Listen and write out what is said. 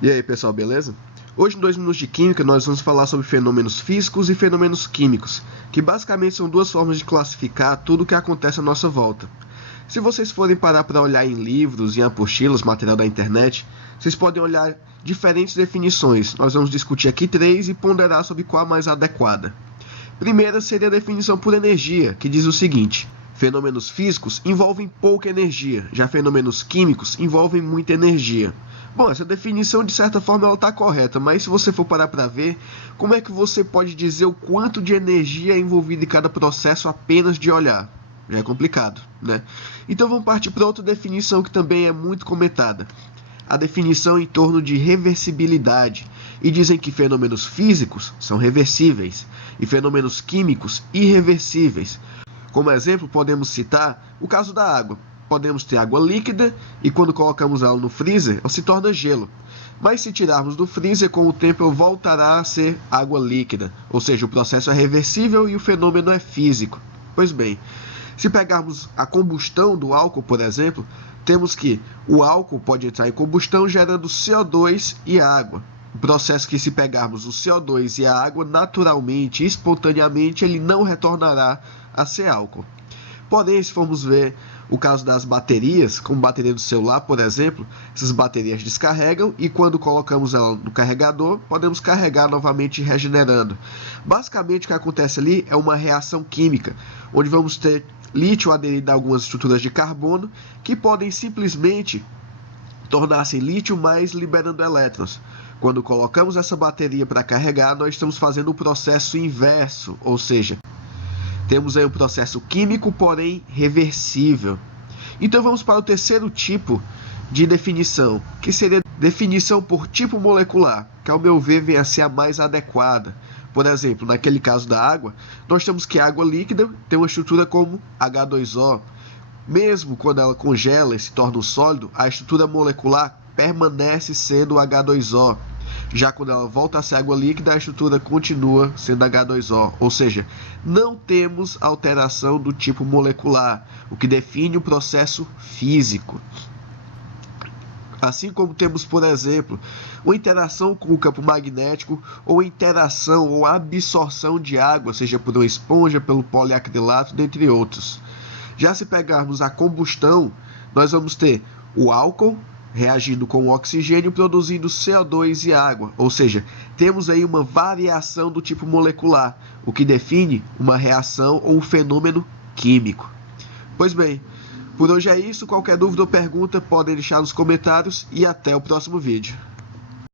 E aí, pessoal, beleza? Hoje, em 2 minutos de Química, nós vamos falar sobre fenômenos físicos e fenômenos químicos, que basicamente são duas formas de classificar tudo o que acontece à nossa volta. Se vocês forem parar para olhar em livros, em apostilas, material da internet, vocês podem olhar diferentes definições. Nós vamos discutir aqui 3 e ponderar sobre qual a mais adequada. Primeira seria a definição por energia, que diz o seguinte: fenômenos físicos envolvem pouca energia, já fenômenos químicos envolvem muita energia. Bom, essa definição de certa forma ela está correta, mas se você for parar para ver, como é que você pode dizer o quanto de energia é envolvido em cada processo apenas de olhar? Já é complicado, né? Então vamos partir para outra definição que também é muito comentada. A definição em torno de reversibilidade, e dizem que fenômenos físicos são reversíveis e fenômenos químicos irreversíveis. Como exemplo, podemos citar o caso da água. Podemos ter água líquida e quando colocamos ela no freezer, ela se torna gelo. Mas se tirarmos do freezer, com o tempo ela voltará a ser água líquida. Ou seja, o processo é reversível e o fenômeno é físico. Pois bem, se pegarmos a combustão do álcool, por exemplo, temos que o álcool pode entrar em combustão gerando CO2 e água. O processo que, se pegarmos o CO2 e a água, naturalmente, espontaneamente, ele não retornará a ser álcool. Porém, se formos ver o caso das baterias, como bateria do celular, por exemplo, essas baterias descarregam e quando colocamos ela no carregador, podemos carregar novamente regenerando. Basicamente, o que acontece ali é uma reação química, onde vamos ter lítio aderido a algumas estruturas de carbono que podem simplesmente tornar-se lítio mais liberando elétrons. Quando colocamos essa bateria para carregar, nós estamos fazendo o processo inverso, ou seja, temos aí um processo químico, porém reversível. Então vamos para o terceiro tipo de definição, que seria definição por tipo molecular, que ao meu ver vem a ser a mais adequada. Por exemplo, naquele caso da água, nós temos que a água líquida tem uma estrutura como H2O. Mesmo quando ela congela e se torna um sólido, a estrutura molecular permanece sendo H2O. Já quando ela volta a ser água líquida, a estrutura continua sendo H2O. Ou seja, não temos alteração do tipo molecular, o que define o processo físico. Assim como temos, por exemplo, uma interação com o campo magnético, ou interação ou absorção de água, seja por uma esponja, pelo poliacrilato, dentre outros. Já se pegarmos a combustão, nós vamos ter o álcool reagindo com o oxigênio, produzindo CO2 e água. Ou seja, temos aí uma variação do tipo molecular, o que define uma reação ou um fenômeno químico. Pois bem, por hoje é isso. Qualquer dúvida ou pergunta podem deixar nos comentários e até o próximo vídeo.